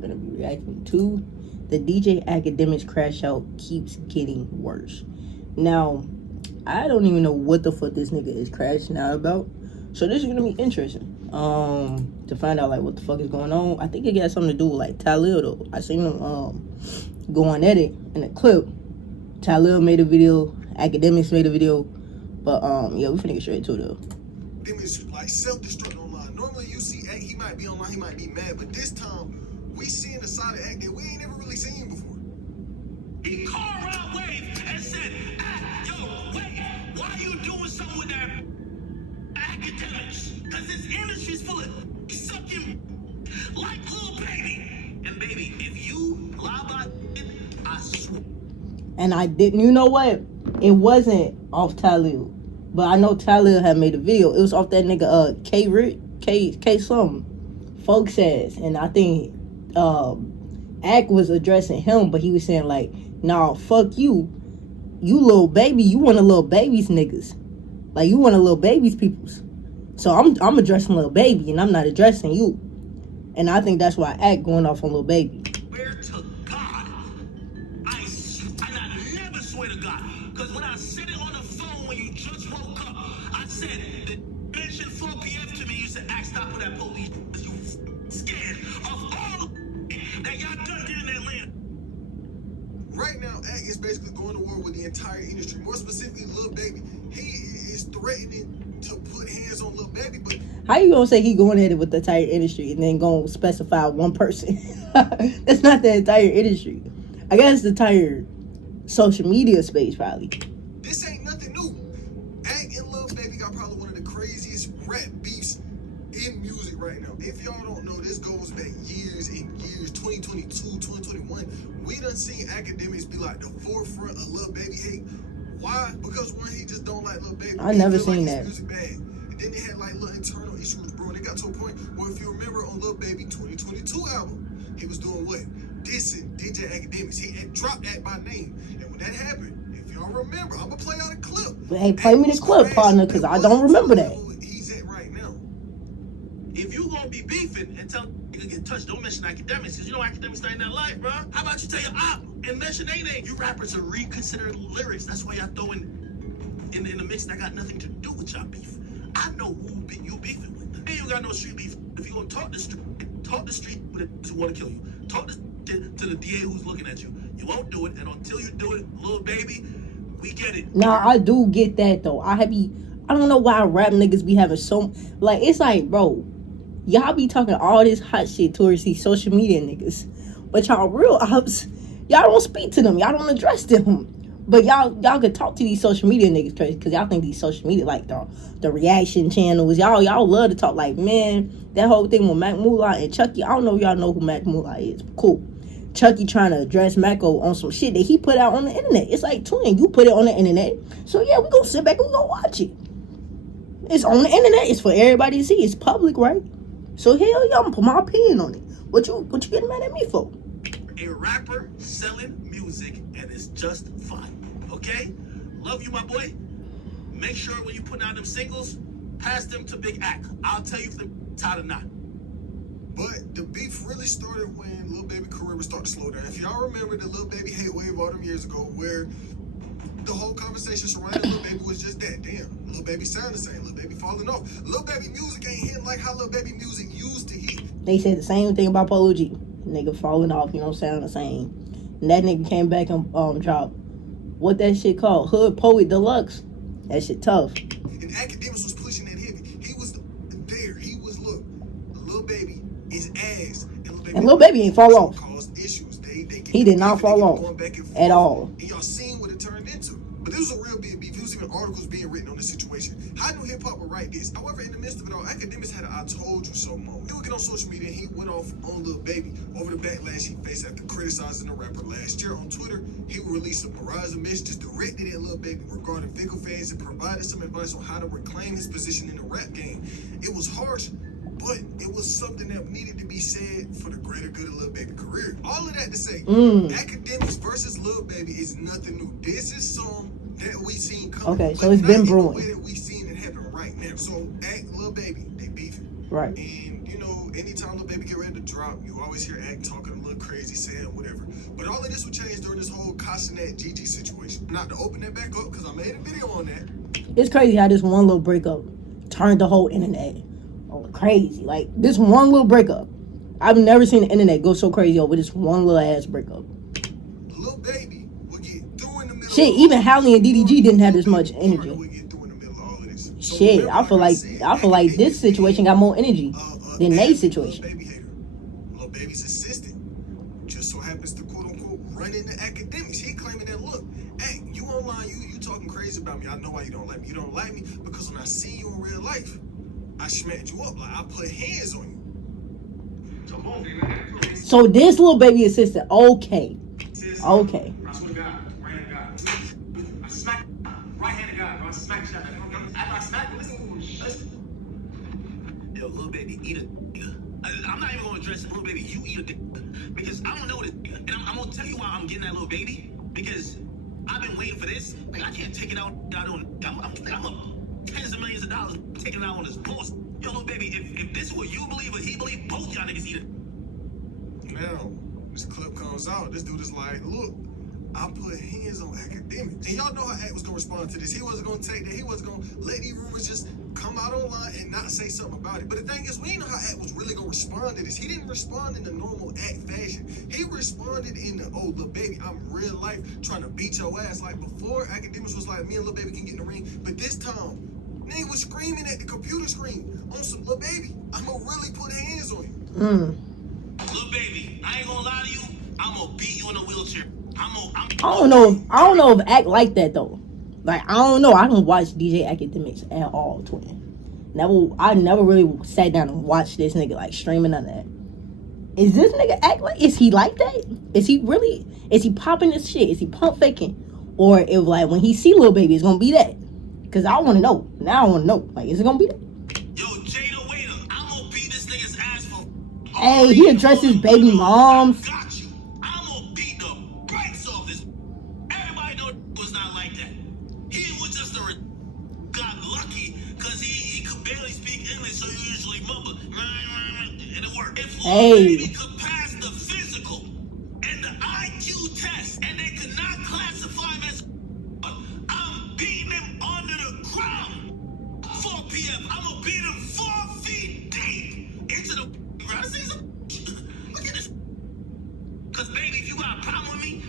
going to be reacting to. The DJ Akademiks crash out keeps getting worse. Now, I don't even know what the fuck this nigga is crashing out about. So this is going to be interesting. To find out like what the fuck is going on. I think it got something to do with like LIL though. I seen him going at it in a clip. LIL made a video, Akademiks made a video, but yeah, we finna get straight to it though. Them is like self-destruct online. Normally you see Act, he might be online, he might be mad, but this time we seeing a side of Act that we ain't ever really seen before. He called around Wave and said, yo, wait, why are you doing something with that Akademiks? Because this industry's full of sucking like little baby. And baby, if you lie about it, I swear. And I didn't, you know what? It wasn't off LIL, but I know LIL had made a video. It was off that nigga K something, folks says, and I think Act was addressing him, but he was saying like, nah, fuck you little baby, you one of little baby's niggas, like you one of little baby's peoples. So I'm addressing little baby, and I'm not addressing you. And I think that's why Act going off on little baby. Swear to God, I never swear to God, because when I said it on the phone when you just woke up, I said the mentioned 4 p.m. to me. You said, "Act, stop with that police. You scared of all that y'all done here in Atlanta." Right now, Act is basically going to war with the entire industry. More specifically, Lil Baby. He is threatening to put hands on Lil Baby, but how you gonna say he going at it with the entire industry and then gonna specify one person? That's not the entire industry. I guess the entire social media space probably. This ain't nothing new. Act and Lil Baby got probably one of the craziest rap beefs in music right now. If y'all don't know, this goes back years and years, 2022, 2021. We done seen Akademiks be like the forefront of Lil Baby hate. Why? Because one, he just don't like Lil Baby. I never seen like that. His music bad. And then they had like little internal issues, bro. And it got to a point where, if you remember on Lil Baby 2022 album, he was doing what? Dissing DJ Akademiks. He had dropped that by name. And when that happened, if y'all remember, I'm gonna play out a clip. Hey, play me the clip, partner, because I don't remember that. He's at right now. If you gonna be beefing and tell nigga get touched, don't mention Akademiks, because you know Akademiks not in that light, bro. How about you tell your op and mention their name? You rappers are reconsidering lyrics. That's why y'all throwing in the mix that got nothing to do with y'all beef. I know who you beefing with. Hey, you got no street beef. If you gonna talk the street with it who want to kill you. Talk to the DA who's looking at you. You won't do it, and until you do it, Lil Baby, we get it. Now I do get that though. I don't know why rap niggas be having so like, it's like, bro, y'all be talking all this hot shit towards these social media niggas, but y'all real ops, y'all don't speak to them, y'all don't address them. But y'all could talk to these social media niggas because y'all think these social media like the reaction channels. Y'all love to talk like, man, that whole thing with Mac Moolah and Chucky. I don't know if y'all know who Mac Moolah is. Cool. Chucky trying to address Mako on some shit that he put out on the internet. It's like, twin, you put it on the internet. So yeah, we gonna sit back and we gonna watch it. It's on the internet. It's for everybody to see. It's public, right? So hell yeah, I'm gonna put my opinion on it. What you getting mad at me for? A rapper selling music, and it's just fine. Okay? Love you, my boy. Make sure when you put out them singles, pass them to Big Act. I'll tell you if they're tied or not. But the beef really started when Lil Baby career was starting to slow down. If y'all remember the Lil Baby hate wave all them years ago, where the whole conversation surrounding Lil Baby was just that. Damn, Lil Baby sound the same. Lil Baby falling off. Lil Baby music ain't hitting like how Lil Baby music used to hit. They said the same thing about Polo G. Nigga falling off, you know, sound the same. And that nigga came back and dropped, what that shit called? Hood Poet Deluxe. That shit tough. And Akademiks was pushing that heavy. He was there. He was, look, Lil Baby is ass. And Lil Baby ain't fall off. Caused issues. He did not fall off at all. And y'all seen what it turned into. But this was a real big beef. There was even articles being written on this situation. How knew hip hop would write this? However, in the midst of it all, Akademiks had an "I told you so" moment. He would get on social media and he went off on Lil Baby over the backlash he faced after criticizing the rapper last year. On Twitter, he released a barrage of messages directed at Lil Baby regarding Fickle fans and provided some advice on how to reclaim his position in the rap game. It was harsh, but it was something that needed to be said for the greater good of Lil Baby's career. All of that to say, Akademiks versus Lil Baby is nothing new. This is something that we seen coming. Okay, so it's been brewing. The way that we seen it happen right now. So, Lil Baby, they beefing. Right. And, you know, anytime Lil Baby get ready to drop, you always hear Act talking a little crazy, saying whatever. But all of this would change during this whole Cassinet Gigi situation. Not to open that back up, because I made a video on that. It's crazy how this one little breakup turned the whole internet crazy. Like, this one little breakup. I've never seen the internet go so crazy over this one little ass breakup. Lil Baby would get through in the middle. Shit, even Halle and DDG didn't have this much energy. Shit, I feel like this situation got more energy than their situation. Lil Baby's assistant just so happens to quote unquote run into Akademiks. He claiming that, look, hey, you online, you talking crazy about me. I know why you don't like me. You don't like me because when I see you in real life, I smacked you up. Like, I put hands on you. So this Lil Baby assistant, okay. I swear to God, right-handed God. I smacked right-handed God, bro. I smacked shot. After I smacked, listen. Yo, Lil Baby, eat a nigga. I'm not even gonna address it, Lil Baby. You eat a nigga because I don't know this nigga, and I'm gonna tell you why I'm getting that Lil Baby because I've been waiting for this. Like, I can't take it out on. I'm up tens of millions of dollars taking it out on this boss. Yo, Lil Baby, if this is what you believe or he believe, both y'all niggas eat it. Now, this clip comes out. This dude is like, look, I put hands on Akademiks. And y'all know how Act was going to respond to this. He wasn't going to take that. He wasn't going to let these rumors just come out online and not say something about it. But the thing is, we didn't know how Act was really going to respond to this. He didn't respond in the normal Act fashion. He responded in the, oh, Lil Baby, I'm real life trying to beat your ass. Like, before, Akademiks was like, me and Lil Baby can get in the ring. But this time, nigga was screaming at the computer screen on some Lil Baby, I'ma really put hands on you. Lil Baby, I ain't gonna lie to you. I'm gonna beat you in a wheelchair. I don't know if Act like that though. Like, I don't know. I don't watch DJ Akademiks at all, twin. I never really sat down and watched this nigga like streaming none of that. Is this nigga Act like? Is he like that? Is he popping this shit? Is he pump faking? Or if like when he see Lil Baby, it's gonna be that? Cause I want to know. Now I want to know. Like, is it gonna be that? Yo, Jada Waiter, I'm gonna beat this nigga's ass for. Hey, he addressed his baby moms. Got you. I'm gonna beat the brakes off this. Everybody know it was not like that. He was just got lucky because he could barely speak English, so he usually mumble. And it worked. If Lil Baby could pass the physical and the IQ test, and they could not classify him as, I'm beating him under the ground. 4 p.m. I'm gonna beat him 4 feet deep into the ground. See some? Look at this. Cause baby, if you got a problem with me,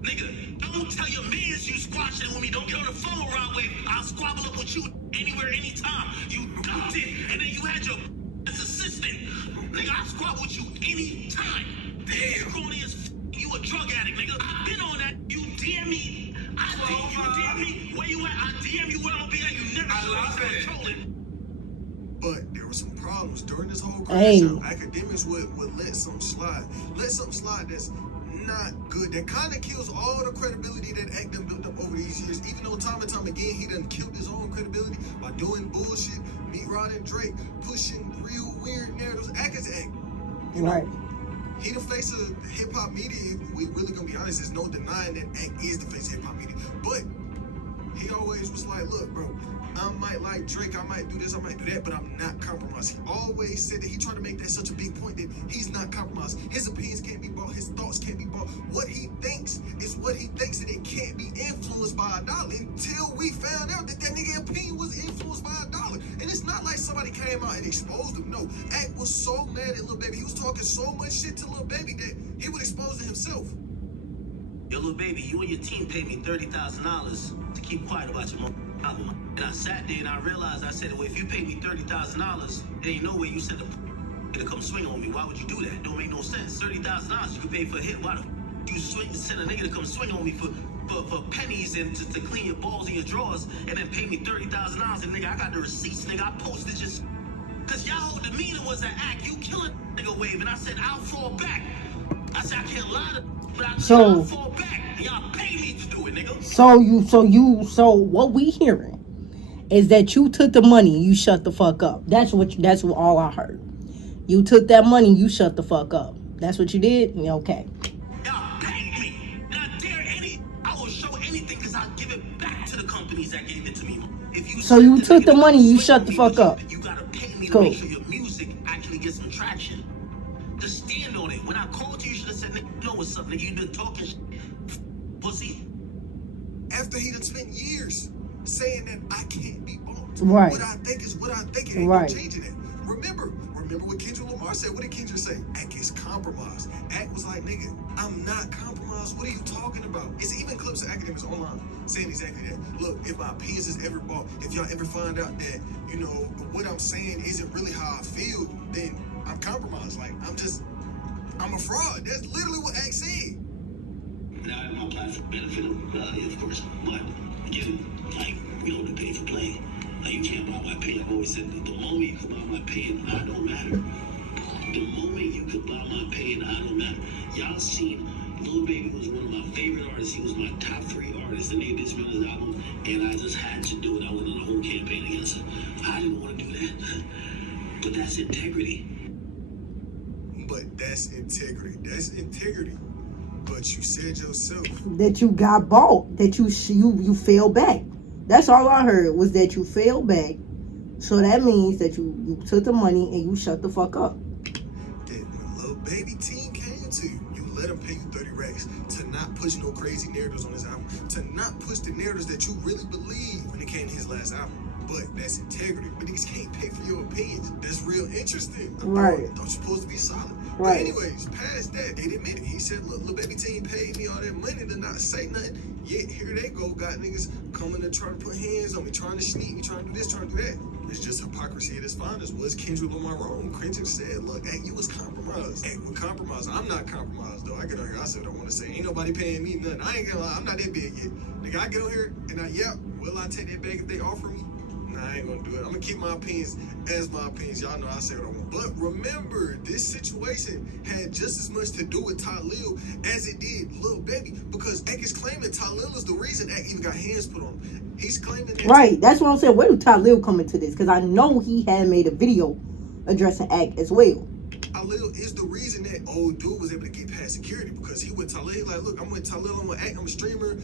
nigga, don't tell your mans you squashing with me. Don't get on the phone around way. I'll squabble up with you anywhere, anytime. You dumped it, and then you had your assistant. Nigga, I'll squabble with you anytime. Damn. Crony as you a drug addict, nigga. I've been on that. You DM me. You DM me where you at. I DM you where I'm gonna be at. You never control it. But there were some problems during this whole Hey. Akademiks would let something slide. Let something slide that's not good. That kind of kills all the credibility that Act done built up over these years. Even though time and time again he done killed his own credibility by doing bullshit. Meet Rod and Drake pushing real weird narratives. Act is Act. You know? Right. He the face of hip hop media. If we really gonna be honest, there's no denying that Act is the face of hip hop media. But he always was like, look, bro, I might like Drake, I might do this, I might do that, but I'm not compromised. He always said that he tried to make that such a big point that he's not compromised. His opinions can't be bought, his thoughts can't be bought. What he thinks is what he thinks, and it can't be influenced by a dollar until we found out that that nigga opinion was influenced by a dollar. And it's not like somebody came out and exposed him. No, Act was so mad at Lil Baby. He was talking so much shit to Lil Baby that he would expose it himself. Yo, Lil Baby, you and your team paid me $30,000 to keep quiet about your album. And I sat there and I realized, I said, well, if you paid me $30,000, there ain't no way you sent a to come swing on me. Why would you do that? It don't make no sense. $30,000 you could pay for a hit. Why the you send a nigga to come swing on me for pennies and to clean your balls in your drawers and then pay me $30,000? And nigga, I got the receipts, nigga. I posted just because y'all whole demeanor was an act. You killing nigga wave, and I said I'll fall back. I said I can't lie to, but I'll fall back. And y'all pay me to do it, nigga. So what we hearing is that you took the money and you shut the fuck up. That's what all I heard. You took that money, you shut the fuck up. That's what you did? Yeah, okay. Y'all paid me. And I dare I will show anything because I'll give it back to the companies that gave it to me. If you so you took the money, you shut the fuck up. You gotta pay me to cool. Make sure your music actually get some traction. Just stand on it. When I called you, you should have said, nigga, you know what's up, nigga. You been talking shit. Pussy. After he done spent years saying that I can't be bought. Right. What I think is what I think. It ain't Right. no changing it. Remember what Kendrick Lamar said. What did Kendrick say? Act is compromised. Act was like, nigga, I'm not compromised. What are you talking about? It's even clips of Akademiks online saying exactly that. Look, if my opinions is ever bought, if y'all ever find out that, you know, what I'm saying isn't really how I feel, then I'm compromised. Like, I'm a fraud. That's literally what Act said. And I have my platform benefit of course, but again, like, we don't pay for play. Like, you can't buy my pain. I've always said that the moment you can buy my pain, I don't matter. The moment you can buy my pain, I don't matter. Y'all seen Lil Baby was one of my favorite artists. He was my top 3 artists, and they did spin his album, and I just had to do it. I went on a whole campaign against him. I didn't want to do that. But that's integrity. But that's integrity. That's integrity. But you said yourself that you got bought, that you fell back. That's all I heard was that you fell back. So that means that you took the money and you shut the fuck up. that when Lil Baby team came to you, you let him pay you 30 racks to not push no crazy narratives on his album, to not push the narratives that you really believe when it came to his last album. But that's integrity. But niggas can't pay for your opinions. That's real interesting. Right. I thought you're supposed to be solid. Right. But anyways, past that, they admit it. He said, look, Lil Baby team paid me all that money to not say nothing. Yet here they go, got niggas coming to try to put hands on me, trying to sneak me, trying to do this, trying to do that. It's just hypocrisy at its finest. Was Kendrick Lamar wrong? Kendrick said, look, hey, you was compromised. Hey, we're compromised. I'm not compromised, though. I get on here, I said what I want to say. Ain't nobody paying me nothing. I ain't gonna lie, I'm not that big yet. Nigga, I get on here and will I take that back if they offer me? Nah, I ain't gonna do it. I'm gonna keep my opinions as my opinions. Y'all know I say what I want. But remember, this situation had just as much to do with Ty Lil as it did Lil Baby, because Ek is claiming Ty Lil is the reason Ek even got hands put on him. He's claiming that. Right, that's what I'm saying. Where do Ty Lil come into this? Because I know he had made a video addressing Act as well. Ty Lil is the reason that old dude was able to get past security, because he went Ty Lil. He like, look, I'm with Ty Lil, I'm with Act, I'm a streamer.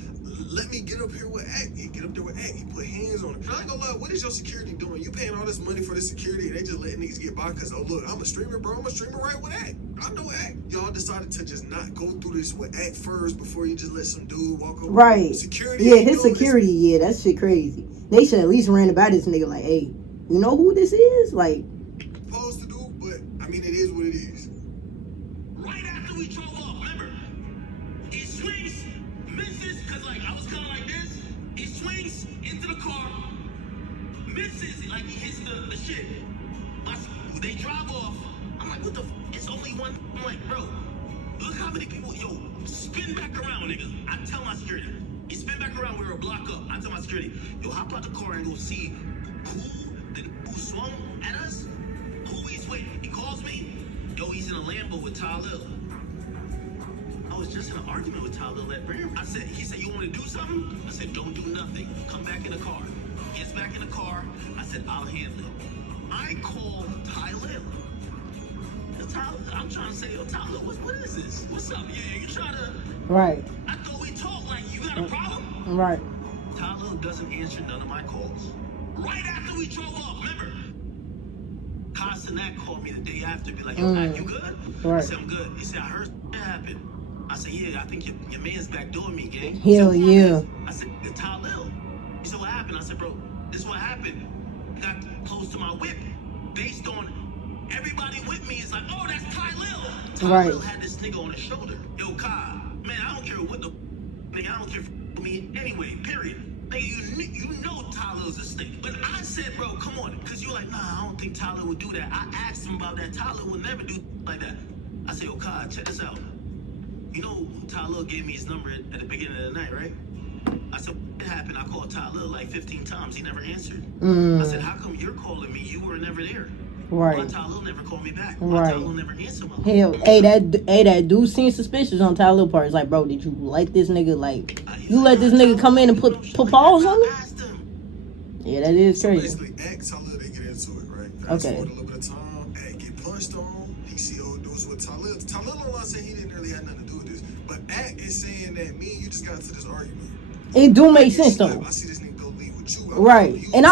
Let me get up here with Act. He get up there with Act. He put hands on him. And I ain't gonna lie, what is your security doing? You paying all this money for this security and they just letting niggas get by because, oh look, I'm a streamer, bro. I'm a streamer right with Act. I know Act. Y'all decided to just not go through this with Act first before you just let some dude walk over. Right. Security. Yeah, his security, yeah, that shit crazy. They should at least ran about this nigga like, hey, you know who this is? Like, supposed to do, but I mean, it is what it is. Right after we drove off, remember? He swings, misses, because like I was kind of like this. He swings into the car, misses, like he hits the shit. They drive off. I'm like, what the f? It's only one. I'm like, bro, look how many people, yo, spin back around, nigga. I tell my security. He spin back around, we were a block up. I tell my security, yo, hop out the car and go see who swung at us, who he's with. He calls me, yo, he's in a Lambo with Ty Lil. I was just in an argument with Ty Lil at Brand. He said, you want to do something? I said, don't do nothing. Come back in the car. Gets back in the car. I said, I'll handle it. I call Ty Lil. I'm trying to say, yo, Ty Lil, what is this? What's up? Yeah, you trying to... right. I thought we talked like, you got a problem? Right. Ty Lil doesn't answer none of my calls. Right after we drove off, remember? Kasanak called me the day after, be like, yo, you good? Right. I said, I'm good. He said, I heard what happened. I said, yeah, I think your man's back doing me, gang. Hell yeah. I said, Ty Lil. He said, what happened? I said, bro, this is what happened. Got close to my whip. Based on everybody with me is like, oh, that's Ty Lil. Ty Lil had this nigga on his shoulder. Yo, Kai, man, I don't care what the nigga, I don't care for me anyway, period. Nigga, you know Ty Lil's a snake. But I said, bro, come on, because you're like, nah, I don't think Ty Lil would do that. I asked him about that. Ty Lil would never do like that. I said, yo, Kai, check this out. You know, Ty Lil gave me his number at the beginning of the night, right? I said, what happened? I called Ty Lil like 15 times. He never answered. I said, how come you're calling me? You were never there. Right. Why Ty Lil never called me back? Why Ty Lil never answered my Hell, hey, that dude seems suspicious on Ty Lil part. It's like, bro, did you like this nigga? Like, you let this nigga come in and put paws on me? Yeah, that is crazy. So basically, Act, Ty Lil, they get into it, right? Okay. Forward a little bit of time, Act get punched on. He see old dudes with Ty Lil. Ty Lil online said he didn't really have nothing to do with this, but Act is saying that me and you just got into this argument. It do make sense though. I see this nigga go leave with you. Right. And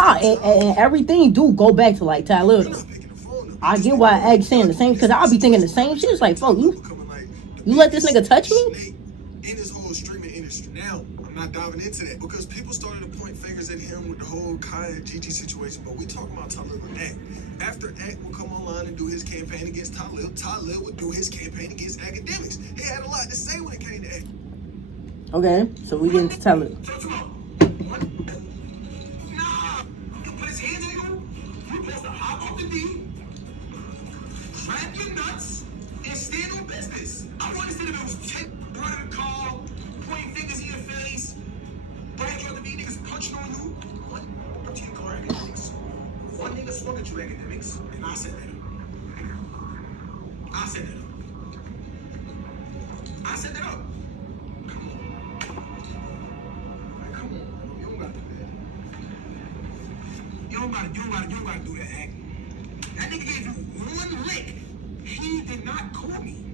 everything do go back to like Ty Lil. You're not picking the phone up. I get why Ag saying the same, because I'll be thinking the same shit. It's like, fuck, you let this nigga touch me? In this whole streaming industry. Now, I'm not diving into that because people started to point fingers at him with the whole Kai and Gigi situation, but we talking about Talib and Act. After Act would come online and do his campaign against Talib, Talib would do his campaign against Akademiks. He had a lot to say when it came to Act. Okay, so we get into Talib. Nah, you put his hands on you, you supposed to hop off the D, grab your nuts, and stand on business. I want to see if it was check, running the car, pointing fingers in your face, bragging on the V niggas punching on you. What? Up to your car, Akademiks. One nigga swung at you, Akademiks, and I set that up. I set that up. I set that up. Come on. Like, come on. You don't gotta do that. You don't gotta do that, Act. That nigga gave you one lick. He did not call me.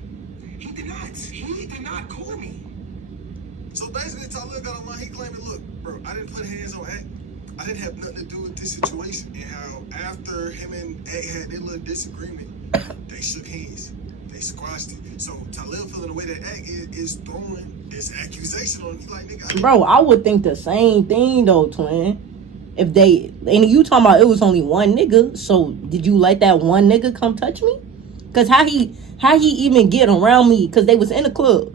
He did not call me. So basically, Talib got online. He claimed, look, bro, I didn't put hands on Act. I didn't have nothing to do with this situation. And how after him and Act had their little disagreement, they shook hands. They squashed it. So Talib feeling the way that Act is throwing this accusation on him. He like, nigga, Bro, I would think the same thing though, twin. If they, and you talking about it was only one nigga, so did you let that one nigga come touch me? Cause how he even get around me? Cause they was in the club.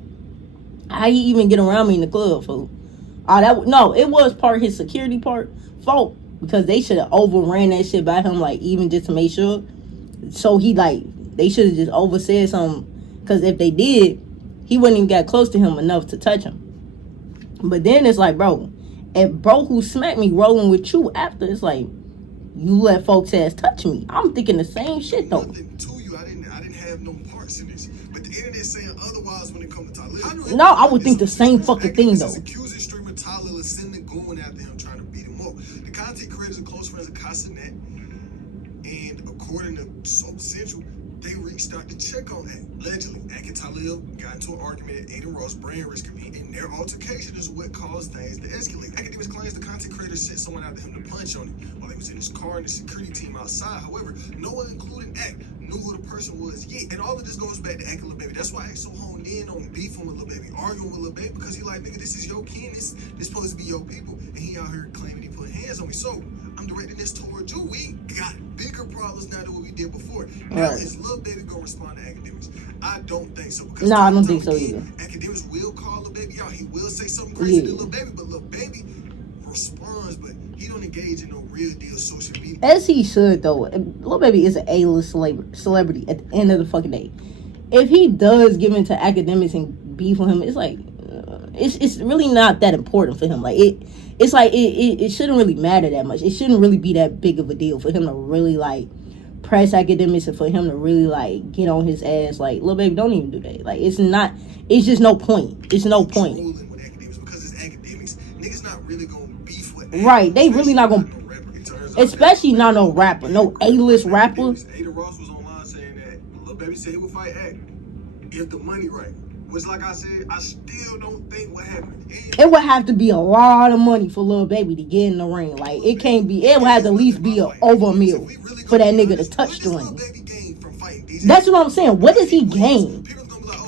How he even get around me in the club, fool? No, it was part of his security fault, because they should have overran that shit by him, like, even just to make sure. So he, like, they should have just oversaid something, because if they did, he wouldn't even get close to him enough to touch him. But then it's like, bro, if bro who smacked me rolling with you after, it's like, you let folks ass touch me. I'm thinking the same shit though. Nothing to you. I didn't have no parts in this. But the internet saying otherwise when it comes to Talib. No, I would think the same fucking thing though. Accusing streamer Talib is sending going after him, trying to beat him up. The content creators are close friends of Casanet, and according to Soap Central, they reached out to check on that. Allegedly, Ak and Talib got into an argument at Aiden Ross brand risk, and their altercation is what caused things to escalate. Akademiks claims the content creator sent someone after him to punch on him while he was in his car and the security team outside. However, no one, including Ak, knew who the person was yet. And all of this goes back to Ak and Lil Baby. That's why Ak so honed in on beefing with Lil Baby, arguing with Lil Baby, because he like, nigga, this is your kin, this supposed to be your people, and he out here claiming he put hands on me. So I'm directing this towards you. We got bigger problems now than what we did before. Now is Lil Baby gonna respond to Akademiks? I don't think so. Because I don't think so either. Akademiks will call Lil Baby out. He will say something crazy to Lil Baby, but Lil Baby responds, but he don't engage in no real deal social media. As he should though. Lil Baby is an A-list celebrity at the end of the fucking day. If he does give into Akademiks and beef with him, it's like it's really not that important for him. Like it's like it shouldn't really matter that much. It shouldn't really be that big of a deal for him to really like press Akademiks and for him to really like get on his ass. Like, Lil Baby, don't even do that. Like, it's just no point. It's no point. With Akademiks because it's Akademiks. Niggas not really gonna beef with right, they really not gonna, especially not no rapper, no A-list rapper. Aiden Ross was online saying that Lil Baby said he would fight Ak if the money right. Which, like I said, I still don't think what happened. It would have to be a lot of money for Lil Baby to get in the ring. Like, it can't be, it would have to at least be over $1 million for that nigga to touch the ring. That's what I'm saying. What does he gain?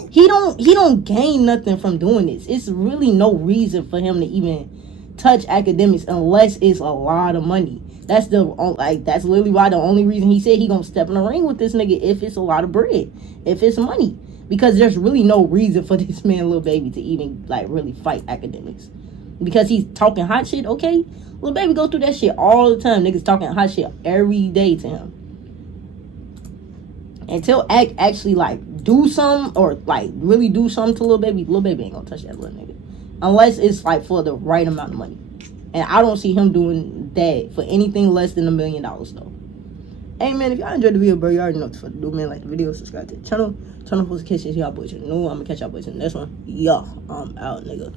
He don't gain nothing from doing this. It's really no reason for him to even touch Akademiks unless it's a lot of money. That's literally why the only reason he said he gonna step in the ring with this nigga if it's a lot of bread, if it's money. Because there's really no reason for this man, Lil Baby, to even, like, really fight Akademiks. Because he's talking hot shit, okay? Lil Baby go through that shit all the time. Niggas talking hot shit every day to him. Until Ak actually, like, do something or, like, really do something to Lil Baby ain't gonna touch that little nigga. Unless it's, like, for the right amount of money. And I don't see him doing that for anything less than $1 million, though. Hey, man, if y'all enjoyed the video, bro, you already know what to do, man. Like the video, subscribe to the channel, turn on notifications. Y'all boys are new. I'm gonna catch y'all boys in the next one. Yeah, I'm out, nigga.